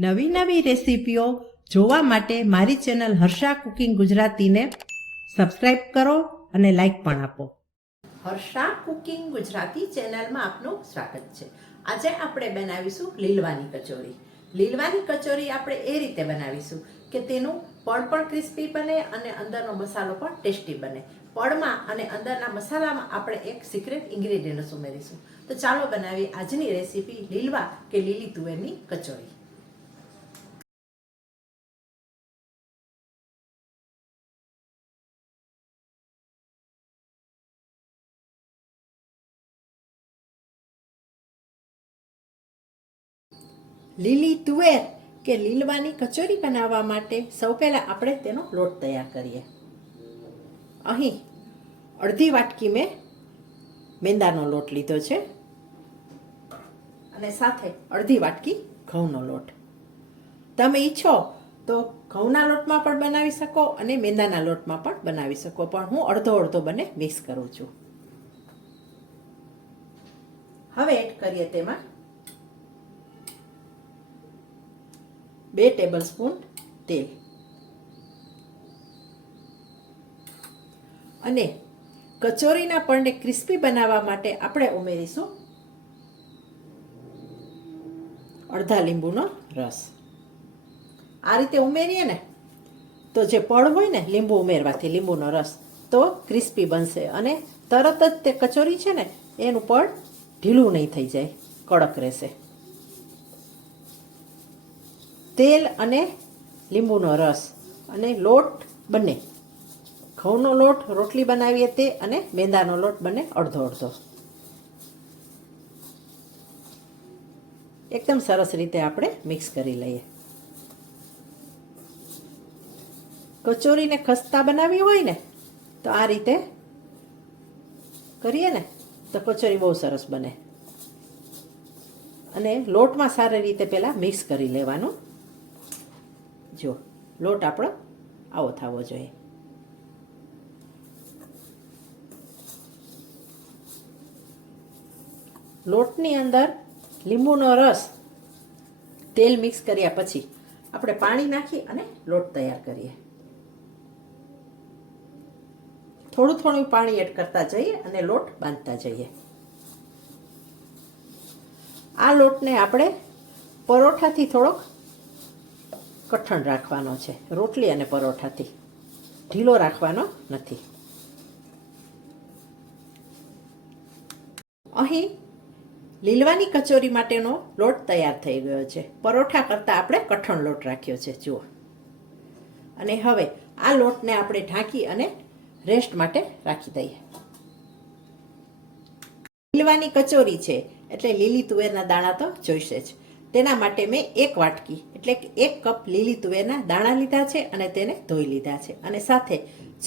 નવી નવી રેસીપીઓ જોવા માટે મારી ચેનલ હર્ષા કુકિંગ ગુજરાતીને સબસ્ક્રાઇબ કરો અને લાઈક પણ આપો. હર્ષા કુકિંગ ગુજરાતી ચેનલમાં આપનું સ્વાગત છે. આજે આપણે બનાવીશું લીલવાની કચોરી. લીલવાની કચોરી આપણે એ રીતે બનાવીશું કે તેનું પડ પણ ક્રિસ્પી બને અને અંદરનો મસાલો પણ ટેસ્ટી બને. પડમાં અને અંદરના મસાલામાં આપણે એક સિક્રેટ ઇન્ગ્રેડિયન્ટ્સ ઉમેરીશું. તો ચાલો બનાવીએ આજની રેસીપી લીલવા કે લીલી તુવેરની કચોરી. લીલી તુવેર કે લીલવાની કચોરી બનાવવા માટે સૌ પહેલાં આપણે તેનો લોટ તૈયાર કરીએ. અહીં અડધી વાટકી મેં મેંદાનો લોટ લીધો છે અને સાથે અડધી વાટકી ઘઉંનો લોટ. તમે ઈચ્છો તો ઘઉંના લોટમાં પણ બનાવી શકો અને મેંદાના લોટમાં પણ બનાવી શકો, પણ હું અડધો અડધો બંને મિક્સ કરું છું. હવે એડ કરીએ તેમાં બે ટેબલ સ્પૂન તેલ. અને કચોરીના પણને ક્રિસ્પી બનાવવા માટે આપણે ઉમેરીશું અડધા લીંબુનો રસ. આ રીતે ઉમેરીએ ને, તો જે પળ હોય ને લીંબુ ઉમેરવાથી, લીંબુનો રસ, તો ક્રિસ્પી બનશે અને તરત જ તે કચોરી છે ને, એનું પળ ઢીલું નહીં થઈ જાય, કડક રહેશે. તેલ અને લીંબુનો રસ અને લોટ બંને. ઘઉંનો લોટ રોટલી બનાવીએ તે અને મેંદાનો લોટ બંને અડધો અડધો. એકદમ સરસ રીતે આપણે મિક્સ કરી લઈએ. કચોરીને ખસ્તા બનાવી હોય ને, તો આ રીતે કરીએ ને, તો કચોરી બહુ સરસ બને. અને લોટમાં સારી રીતે પહેલાં મિક્સ કરી લેવાનું. જો, લોટ આપણો આવો થવો જોઈએ. લોટની અંદર લીંબુનો રસ તેલ મિક્સ કર્યા પછી આપણે પાણી નાખી અને લોટ તૈયાર કરીએ. થોડું થોડું પાણી એડ કરતા જઈએ અને લોટ બાંધતા જઈએ. આ લોટને આપણે પરોઠાથી થોડોક કઠણ રાખવાનો છે. રોટલી અને પરોઠાથી. ઢીલો રાખવાનો નથી. અહીં લીલવાની કચોરી માટેનો લોટ તૈયાર થઈ ગયો છે. પરોઠા કરતાં આપણે કઠણ લોટ રાખ્યો છે. જુઓ. અને હવે આ લોટને આપણે ઢાંકી અને રેસ્ટ માટે રાખી દઈએ. લીલવાની કચોરી છે. એટલે લીલી તુવેરના દાણા તો જોઈશે જ. તેના માટે મેં એક વાટકી, એટલે કે એક કપ લીલી તુવેરના દાણા લીધા છે અને તેને ધોઈ લીધા છે. અને સાથે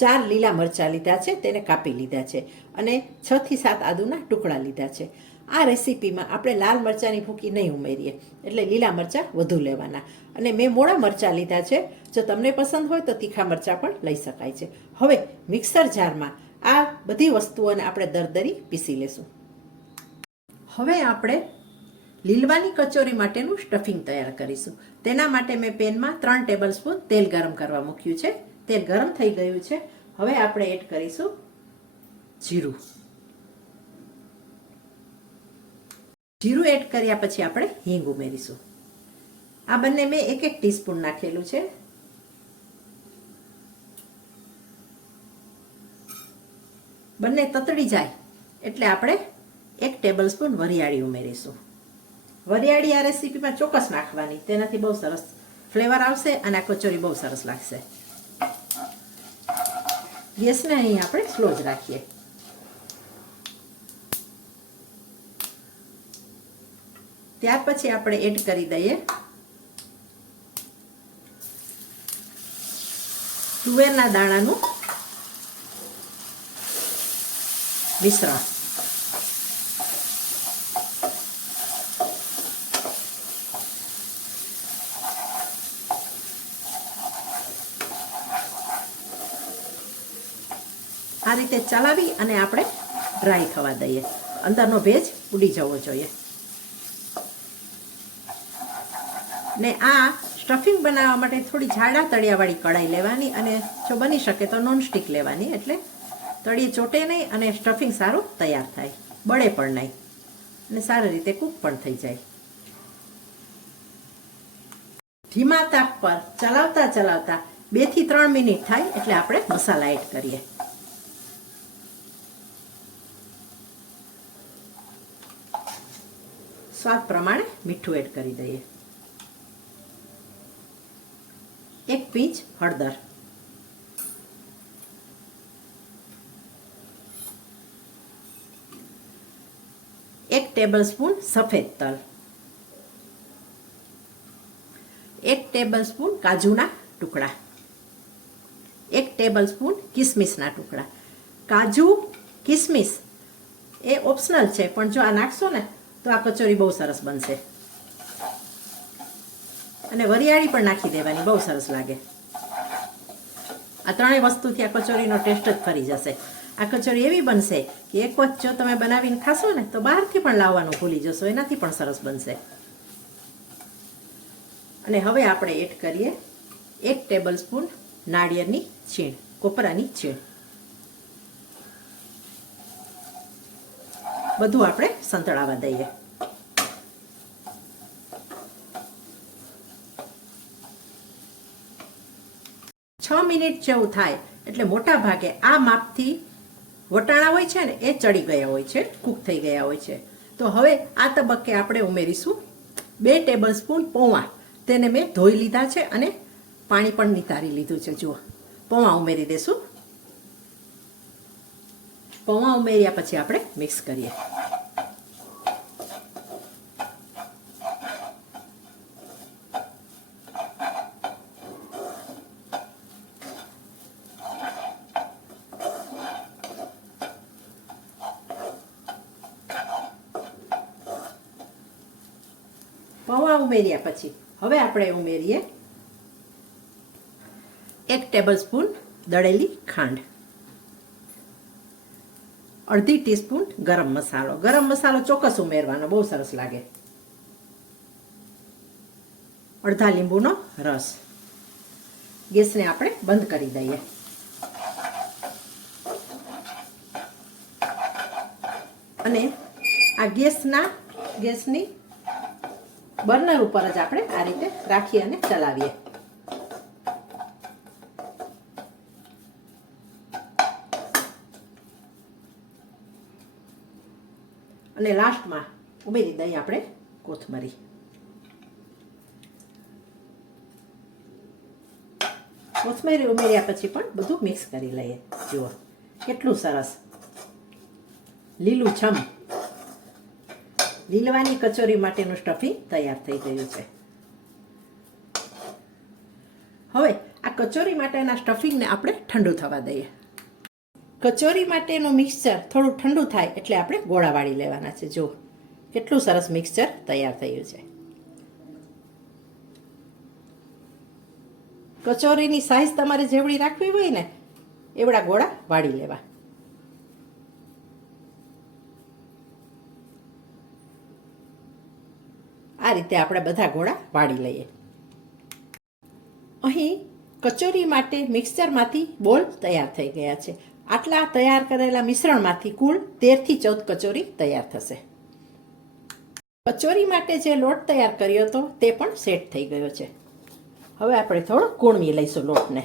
ચાર લીલા મરચાં લીધા છે, તેને કાપી લીધા છે અને છથી સાત આદુના ટુકડા લીધા છે. આ રેસીપીમાં આપણે લાલ મરચાંની ભૂકી નહીં ઉમેરીએ, એટલે લીલા મરચાં વધુ લેવાના. અને મેં મોડા મરચાં લીધા છે, જો તમને પસંદ હોય તો તીખા મરચાં પણ લઈ શકાય છે. હવે મિક્સર જારમાં આ બધી વસ્તુઓને આપણે દરદરી પીસી લેશું. હવે આપણે લીલવાની કચોરી માટેનું સ્ટફિંગ તૈયાર કરીશું. તેના માટે મેં પેનમાં ત્રણ ટેબલ સ્પૂન તેલ ગરમ કરવા મૂક્યું છે. તેલ ગરમ થઈ ગયું છે. હવે આપણે એડ કરીશું જીરું. જીરું એડ કર્યા પછી આપણે હિંગ ઉમેરીશું. આ બંને મેં એક એક ટીસ્પૂન નાખેલું છે. બંને તતડી જાય એટલે આપણે એક ટેબલ સ્પૂન વરિયાળી ઉમેરીશું. વરિયાળી આ રેસીપીમાં ચોક્કસ નાખવાની. તેનાથી બહુ સરસ ફ્લેવર આવશે અને આ કચોરી બહુ સરસ લાગશે. ગેસને અહીં આપણે સ્લો જ રાખીએ. ત્યાર પછી આપણે એડ કરી દઈએ તુવેરના દાણાનું મિશ્રણ. રીતે ચલાવી અને આપણે ડ્રાય થવા દઈએ. અંદરનો ભેજ ઉડી જવો જોઈએ. ને આ સ્ટફિંગ બનાવવા માટે થોડી જાડા તળિયાવાળી કઢાઈ લેવાની અને જો બની શકે તો નોનસ્ટિક લેવાની. એટલે તળિયે ચોટે નહીં અને સ્ટફિંગ સારું તૈયાર થાય. બળે પણ નહીં. અને સારી રીતે કૂક પણ થઈ જાય. ધીમા તાપ પર ચલાવતા ચલાવતા બેથી ત્રણ મિનિટ થાય એટલે આપણે મસાલા એડ કરીએ. સ્વાદ પ્રમાણે મીઠું એડ કરી દઈએ. એક પીંચ હળદર. એક ટેબલ સ્પૂન સફેદ તલ. એક ટેબલ સ્પૂન કાજુના ટુકડા. એક ટેબલ સ્પૂન કિસમિસના ટુકડા. કાજુ, કિસમિસ એ ઓપ્શનલ છે, પણ જો આ નાખશો ને તો આ કચોરી બહુ સરસ બનશે. અને વરિયાળી પણ નાખી દેવાની, બહુ સરસ લાગે. આ ત્રણેય વસ્તુથી આ કચોરીનો ટેસ્ટ જ ફરી જશે. આ કચોરી એવી બનશે કે એક વખત જો તમે બનાવીને ખાશો ને, તો બહારથી પણ લાવવાનું ભૂલી જશો, એનાથી પણ સરસ બનશે. અને હવે આપણે એડ કરીએ એક ટેબલ સ્પૂન નાળિયેરની છીણ, કોપરાની છીણ. બધું આપણે સંતળાવા દઈએ. છ મિનિટ જેવું થાય, એટલે મોટા ભાગે આ માપથી વટાણા હોય છે ને, એ ચડી ગયા હોય છે, કૂક થઈ ગયા હોય છે. તો હવે આ તબક્કે આપણે ઉમેરીશું બે ટેબલ સ્પૂન પૌવા. તેને મેં ધોઈ લીધા છે અને પાણી પણ નિતારી લીધું છે. જુઓ, પૌવા ઉમેરી દેશું. પૌવા ઉમેર્યા પછી આપણે મિક્સ કરીએ. પૌવા ઉમેર્યા પછી હવે આપણે ઉમેરીએ એક ટેબલ સ્પૂન દળેલી ખાંડ. અડધી ટીસ્પૂન ગરમ મસાલો. ગરમ મસાલો ચોક્કસ ઉમેરવાનો, બહુ સરસ લાગે. અડધા લીંબુનો રસ. ગેસને આપણે બંધ કરી દઈએ. અને આ ગેસના, ગેસની બર્નર ઉપર જ આપણે આ રીતે રાખી અને ચલાવીએ. અને લાસ્ટમાં ઉમેરી દઈએ આપણે કોથમરી. કોથમરી ઉમેર્યા પછી પણ બધું મિક્સ કરી લઈએ. જુઓ, કેટલું સરસ. લીલું છમ. લીલવાની કચોરી માટેનું સ્ટફિંગ તૈયાર થઈ ગયું છે. હવે આ કચોરી માટેના સ્ટફિંગને આપણે ઠંડુ થવા દઈએ. કચોરી માટેનું મિક્સચર થોડું ઠંડુ થાય એટલે આપણે ગોળા વાળી લેવાના છે. જો કેટલું સરસ મિક્સચર તૈયાર થયું છે. કચોરીની સાઈઝ તમારે જેવડી રાખવી હોય ને, એવડા ગોળા વાળી લેવા. આ રીતે આપણે બધા ગોળા વાળી લઈએ. અહીં કચોરી માટે મિક્સચરમાંથી બોલ તૈયાર થઈ ગયા છે. આટલા તૈયાર કરેલા મિશ્રણમાંથી કુલ તેરથી ચૌદ કચોરી તૈયાર થશે. કચોરી માટે જે લોટ તૈયાર કર્યો હતો, તે પણ સેટ થઈ ગયો છે. હવે આપણે થોડો કૂણવી લઈશું લોટને.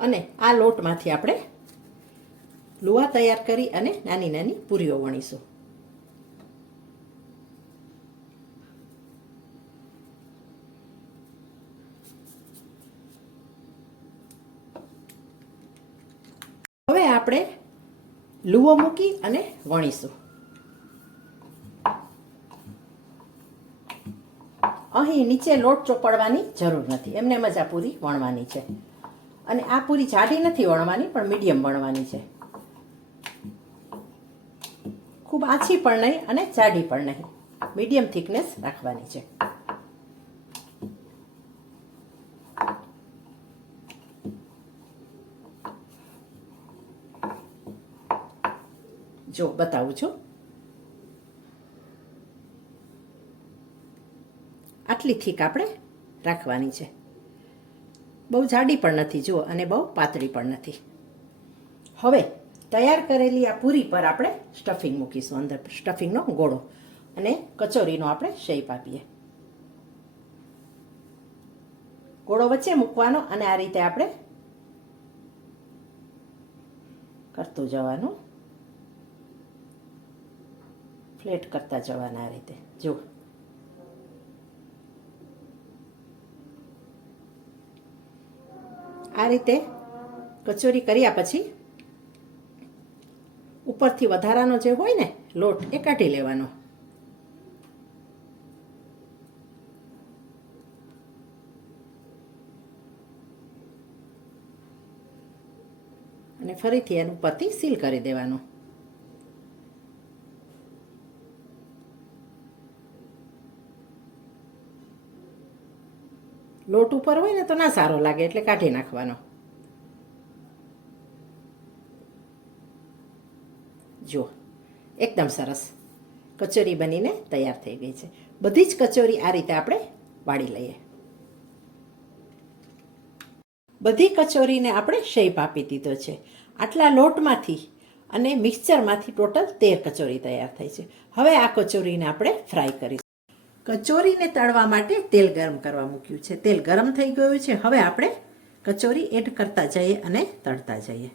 અને આ લોટમાંથી આપણે લુવા તૈયાર કરી અને નાની નાની પૂરીઓ વણીશું હવે આપણે લુવો મૂકી અને વણીશું. અહીં નીચે લોટ ચોપડવાની જરૂર નથી. એમને મજા પૂરી વણવાની છે. અને આ પૂરી જાડી નથી વણવાની, પણ મીડિયમ વણવાની છે. ખૂબ આછી પણ નહીં અને જાડી પણ નહીં. મીડિયમ થિકનેસ રાખવાની છે. જો, બતાવું છું. આટલી થીક આપણે રાખવાની છે. બહુ જાડી પણ નથી, જુઓ, અને બહુ પાતળી પણ નથી. હવે, તૈયાર કરેલી આ પૂરી પર આપણે સ્ટફિંગ મૂકીશું અંદર સ્ટફિંગનો ગોળો, અને કચોરીનો આપણે શેપ આપીએ. ગોળો વચ્ચે મૂકવાનો, અને આ રીતે આપણે કરતું જવાનું. ફ્લેટ કરતા જવાના આ રીતે. જો આ રીતે કચોરી કર્યા પછી ઉપરથી વધારાનો જે હોય ને, લોટ એ કાઢી લેવાનો. અને ફરીથી એનું ઉપરથી સીલ કરી દેવાનું. લોટ ઉપર હોય ને તો ના સારો લાગે, એટલે કાઢી નાખવાનો. જો એકદમ સરસ. કચોરી બનીને તૈયાર થઈ ગઈ છે. બધી જ કચોરી આ રીતે આપણે વાળી લઈએ. બધી કચોરીને આપણે શેપ આપી દીધો છે. આટલા લોટમાંથી અને મિક્સચરમાંથી ટોટલ તેર કચોરી તૈયાર થઈ છે. હવે આ કચોરીને આપણે ફ્રાય કરીશું. કચોરીને તળવા માટે તેલ ગરમ કરવા મૂક્યું છે. તેલ ગરમ થઈ ગયું છે. હવે આપણે કચોરી એડ કરતા જઈએ અને તળતા જઈએ.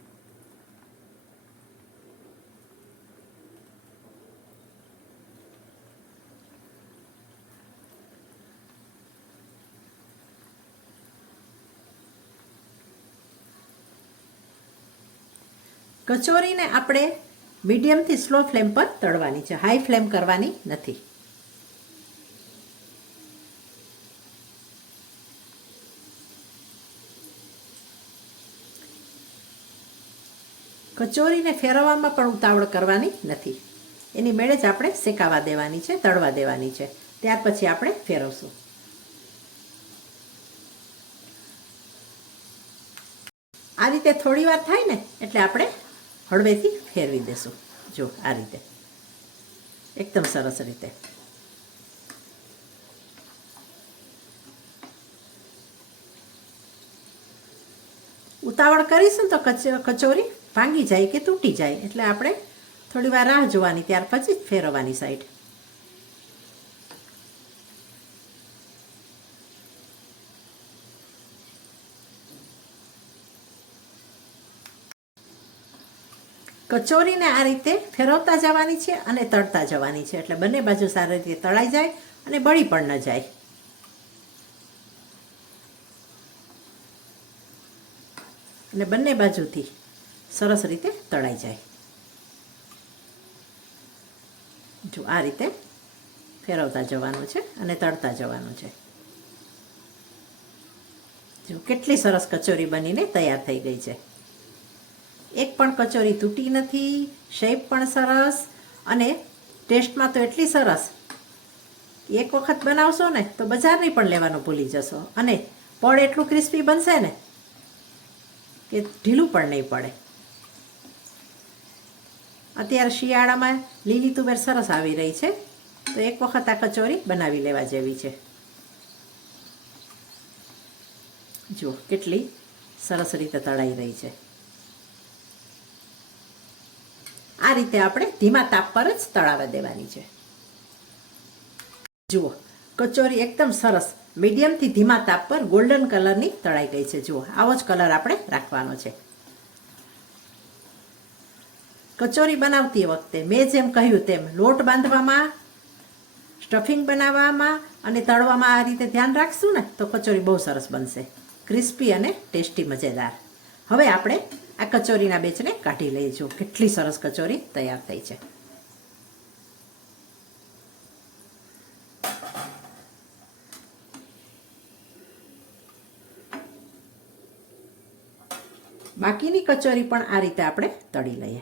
કચોરીને આપણે મીડિયમથી સ્લો ફ્લેમ પર તળવાની છે. હાઈ ફ્લેમ કરવાની નથી. કચોરીને ફેરવવામાં પણ ઉતાવળ કરવાની નથી. એની મેળે જ આપણે શેકાવા દેવાની છે, તળવા દેવાની છે. ત્યાર પછી આપણે ફેરવશું. આ રીતે થોડી વાર થાય ને, એટલે આપણે હળવેથી ફેરવી દેશું. જો, આ રીતે. એકદમ સરસ રીતે. ઉતાવળ કરીશું તો કચોરી ભાંગી જાય કે તૂટી જાય એટલે આપણે થોડી વાર રાહ જોવાની, ત્યાર પછી જ ફેરવવાની સાઈડ કચોરીને આ રીતે ફેરવતા જવાની છે અને તળતા જવાની છે. એટલે બંને બાજુ સારી રીતે તળાઈ જાય અને બળી પણ ન જાય. અને બંને બાજુથી સરસ રીતે તળાઈ જાય. જો આ રીતે ફેરવતા જવાનું છે અને તળતા જવાનું છે. જો કેટલી સરસ કચોરી બનીને તૈયાર થઈ ગઈ છે. એક પણ કચોરી તૂટી નથી શેપ પણ સરસ અને ટેસ્ટમાં તો એટલી સરસ. એક વખત બનાવશો ને તો બજારની પણ લેવાનું ભૂલી જશો અને પડ એટલું ક્રિસ્પી બનશે ને કે ઢીલું પણ નહીં પડે. અત્યારે શિયાળામાં લીલી તુવેર સરસ આવી રહી છે. તો એક વખત આ કચોરી બનાવી લેવા જેવી છે. જુઓ, કેટલી સરસ રીતે તળાઈ રહી છે. આ રીતે આપણે ધીમા તાપ પર જ તળાવવા દેવાની છે. જુઓ, કચોરી એકદમ સરસ મીડિયમથી ધીમા તાપ પર ગોલ્ડન કલરની તળાઈ ગઈ છે. જુઓ, આવો જ કલર આપણે રાખવાનો છે. કચોરી બનાવતી વખતે મેં જેમ કહ્યું તેમ લોટ બાંધવામાં સ્ટફિંગ બનાવવામાં અને તળવામાં આ રીતે ધ્યાન રાખશું ને, તો કચોરી બહુ સરસ બનશે. ક્રિસ્પી અને ટેસ્ટી મજેદાર. હવે આપણે આ કચોરીના બેચને કાઢી લઈજો કેટલી સરસ કચોરી તૈયાર થઈ છે. બાકીની કચોરી પણ આ રીતે આપણે તળી લઈએ.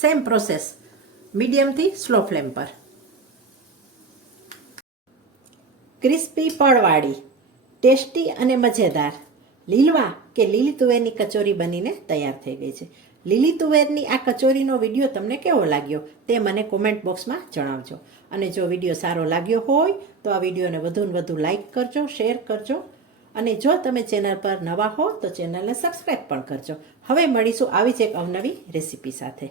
સેમ પ્રોસેસ મીડિયમથી સ્લો ફ્લેમ પર ક્રિસ્પી પળવાળી ટેસ્ટી અને મજેદાર. લીલવા કે લીલી તુવેરની કચોરી બનીને તૈયાર થઈ ગઈ છે. લીલી તુવેરની આ કચોરીનો વીડિયો તમને કેવો લાગ્યો તે મને કોમેન્ટ બોક્સમાં જણાવજો. અને જો વીડિયો સારો લાગ્યો હોય, તો આ વિડીયોને વધુ ને વધુ લાઈક કરજો શેર કરજો. અને જો તમે ચેનલ પર નવા હો, તો ચેનલને સબસ્ક્રાઈબ પણ કરજો. હવે મળીશું આવી જ એક અવનવી રેસીપી સાથે.